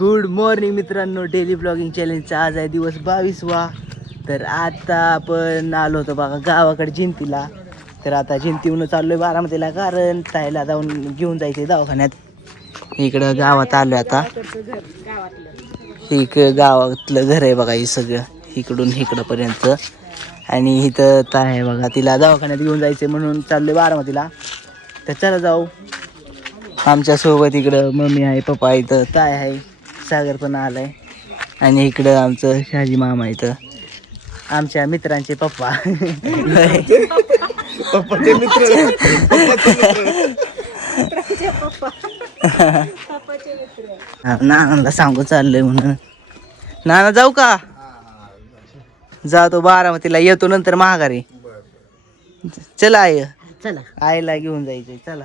Good morning मित्रांनो, daily blogging चॅलेंजचा आज आहे दिवस 22वा. तर आता आपण आलो होतो बघा गावाकडे जिंतीला. तर आता जिंतीहून चाललो आहे बारामतीला, कारण ताईला जाऊन घेऊन जायचं आहे दवाखान्यात. इकडं गावात आलो आता. इकडं गावातलं घर आहे बघा, हे सगळं इकडून इकडंपर्यंत. आणि इथं ताई आहे बघा, तिला दवाखान्यात घेऊन जायचं म्हणून चाललो आहे बारामतीला. तर चला जाऊ. आमच्या सोबत इकडं मम्मी आहे, पप्पा इथं, ताय आहे, सागर पण आलाय. आणि इकडं आमचं शहाजी मामा इथं, आमच्या मित्रांचे पप्पा. पप्पाचे मित्र. नानाला सांगू चाललंय म्हणून. नाना जाऊ का? जातो बारामतीला, येतो नंतर महागारी. चला आय, चला आईला घेऊन जायचंय, चला.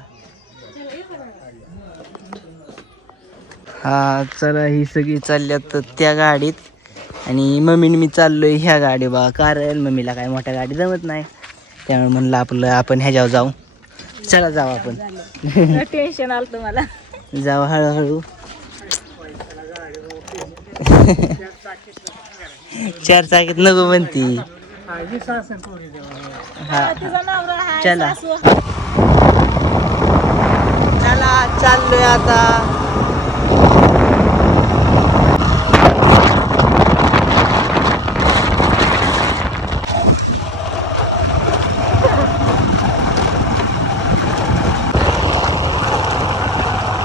हा चला, ही सगळी चालल्यात त्या गाडीत आणि मम्मीने मी चाललोय ह्या गाडी बा, कारण मम्मीला काय मोठ्या गाडी जमत नाही. त्यामुळे म्हणलं आपण ह्याच्यावर जाऊ. चला जाऊ आपण. टेन्शन आलं तुम्हाला. जाऊ हळूहळू. 4 चाकीत नको म्हणती. हा चला चला चाललोय आता.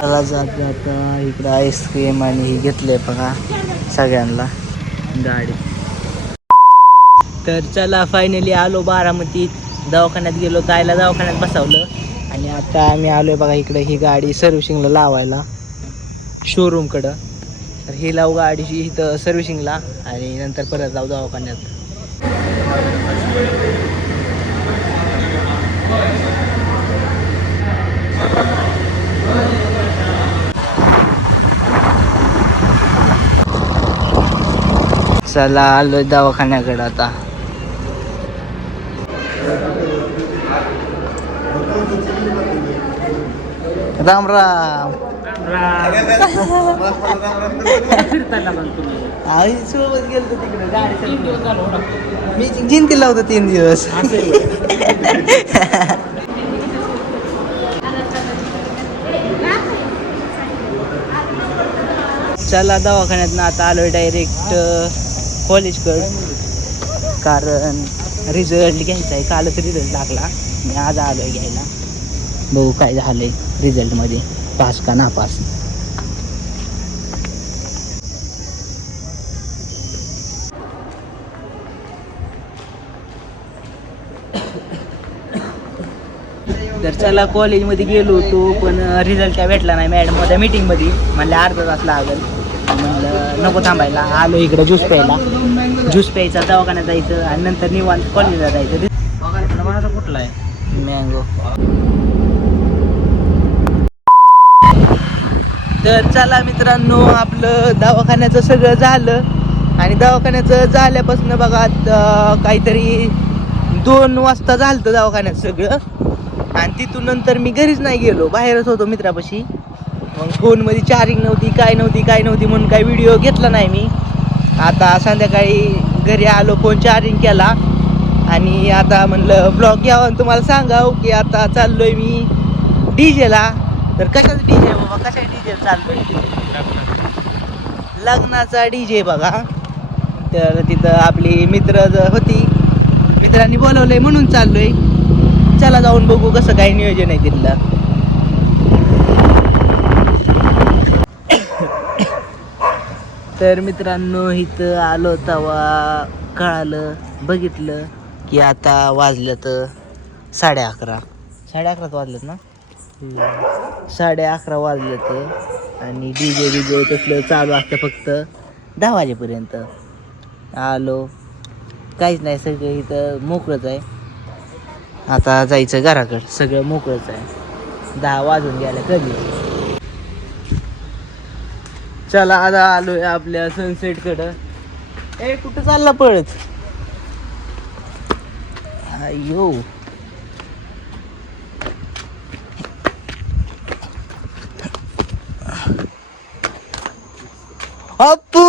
चला जात जाता इकडं आईस्क्रीम आणि हे घेतलंय बघा सगळ्यांना गाडी. तर चला फायनली आलो बारामतीत. दवाखान्यात गेलो, ताईला दवाखान्यात बसवलं आणि आता आम्ही आलोय बघा इकडे ही गाडी सर्व्हिसिंगला लावायला शोरूमकडं. तर ही लावू गाडी इथं सर्व्हिसिंगला आणि नंतर परत जाऊ दवाखान्यात. चला आलोय दवाखान्याकडे आता. राम राम. आई सोबत गेलो तिकडे गाडी. मी जिंतीला होतो 3 दिवस. चला दवाखान्यात ना आता आलोय डायरेक्ट कॉलेजकडं, कारण रिझल्ट घ्यायचा आहे. कालच रिझल्ट लागला, मी आज आलो आहे घ्यायला. बघू काय झालं आहे रिझल्टमध्ये, पास का नापास. तर चला कॉलेजमध्ये गेलो होतो, पण रिझल्ट काय भेटला नाही. मॅडम मध्ये मीटिंगमध्ये म्हणलं अर्धा तास लागेल. म्हणलं नको थांबायला. आलो इकडं ज्यूस प्यायला. ज्यूस प्यायचा, दवाखान्यात जायचं आणि नंतर निवांत कॉलेजला जायचं. माझा कुठला आहे मँगो. तर चला मित्रांनो, आपलं दवाखान्याचं सगळं झालं आणि दवाखान्याचं झाल्यापासून बघा काहीतरी 2 वाजता झालं दवाखान्यात सगळं. आणि तिथून नंतर मी घरीच नाही गेलो, बाहेरच होतो मित्रापाशी. मग फोनमध्ये चार्जिंग नव्हती, काय नव्हती म्हणून काही व्हिडिओ घेतला नाही मी. आता संध्याकाळी घरी आलो, फोन चार्जिंग केला आणि आता म्हणलं ब्लॉग घ्यावं आणि तुम्हाला सांगावं की आता चाललोय मी डीजेला. तर कशाचा डीजे बाबा, कशा डीजे चाललोय? लग्नाचा डीजे बघा. तर तिथं आपली मित्र होती, मित्रांनी बोलवलंय म्हणून चाललोय. चला जाऊन बघू कसं काय नियोजन आहे तिथलं. तर मित्रांनो इथं आलो तेव्हा कळालं, बघितलं की आता वाजलं तर 11:30 वाजलेत ना. 11:30 वाजले तर. आणि डीजे तसलं चालू असतं फक्त 10 वाजेपर्यंत. आलो, काहीच नाही, सगळं इथं मोकळंच आहे. आता जायचं घराकडं, सगळं मोकळंच आहे. 10 वाजून गेलं कधी. चला आता आलोय आपल्या सनसेटकडं. कुठं चालला पळत? अयो अप्पू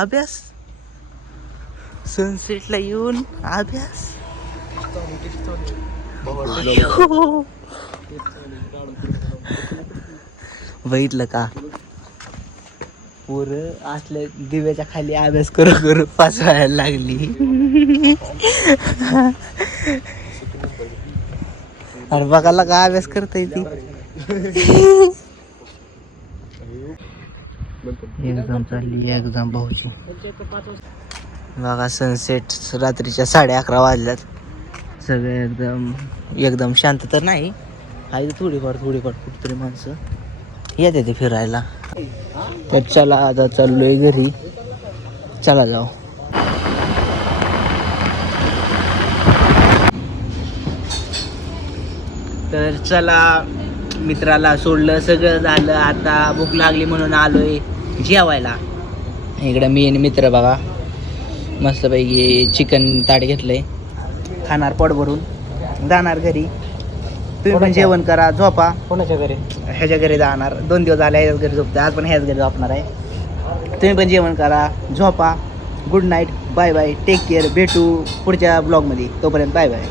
अभ्यास सनसेटला येऊन अभ्यास बघितलं का पोरं असल्या दिव्याच्या खाली अभ्यास करू करू पास व्हायला लागली. अरे बघायला का अभ्यास करता येते. एक्झाम चालली एक्झाम भाऊची. बघा सनसेट रात्रीच्या 11:30 वाजल्यात. सगळे एकदम एकदम शांत तर नाही आहे थोडीफार कुठतरी माणसं येते ते फिरायला. तर चला आता चाललोय घरी. चला जाऊ. तर चला मित्राला सोडलं सगळं झालं. आता भूक लागली म्हणून आलोय जेवायला. इकडं मी आणि मित्र बघा मस्तपैकी चिकन ताट घेतलंय. खाणार पोट भरून जाणार घरी. तुम्ही पण जेवण करा झोपा. कोणाच्या घरी? ह्याच्या घरी जाणार. 2 दिवस झाले ह्याच्याच घरी झोपते. आज पण ह्याच घरी झोपणार आहे. तुम्ही पण जेवण करा झोपा. Good night. Bye bye. Take care. भेटू पुढच्या ब्लॉगमध्ये. तोपर्यंत बाय बाय.